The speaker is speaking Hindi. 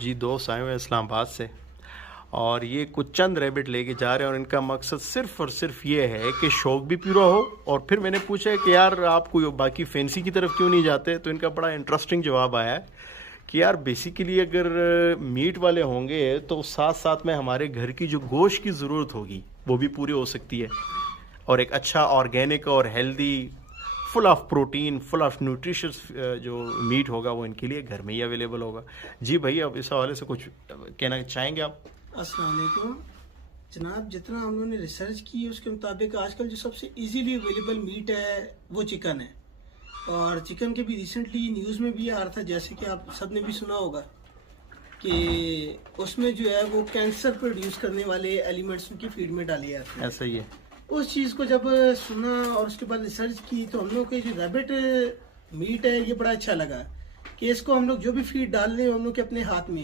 जी दोस्त आए हुए हैं इस्लामाबाद से और ये कुछ चंद रैबिट लेके जा रहे हैं और इनका मकसद सिर्फ़ और सिर्फ ये है कि शौक़ भी पूरा हो। और फिर मैंने पूछा है कि यार आप कोई बाकी फैंसी की तरफ क्यों नहीं जाते, तो इनका बड़ा इंटरेस्टिंग जवाब आया है कि यार बेसिकली अगर मीट वाले होंगे तो साथ साथ में हमारे घर की जो गोश्त की ज़रूरत होगी वो भी पूरी हो सकती है और एक अच्छा ऑर्गेनिक और healthy full of protein full of nutritious जो मीट होगा वो इनके लिए घर में ही अवेलेबल होगा। जी भाई, अब इस हवाले से कुछ कहना चाहेंगे आप? अस्सलाम वालेकुम जनाब। जितना हम लोगों ने रिसर्च की है उसके मुताबिक आजकल जो सबसे इजीली अवेलेबल मीट है वो चिकन है। और चिकन के भी रिसेंटली न्यूज़ में भी आ रहा था, जैसे कि आप सब ने भी सुना होगा कि उसमें जो है वो कैंसर प्रोड्यूस करने वाले एलिमेंट्स उनकी फीड में डाले जाते हैं। ऐसा ही है। उस चीज़ को जब सुना और उसके बाद रिसर्च की तो हम लोग के जो रैबिट मीट है ये बड़ा अच्छा लगा कि इसको हम लोग जो भी फीड डाल रहे हैं हम लोग के अपने हाथ में है।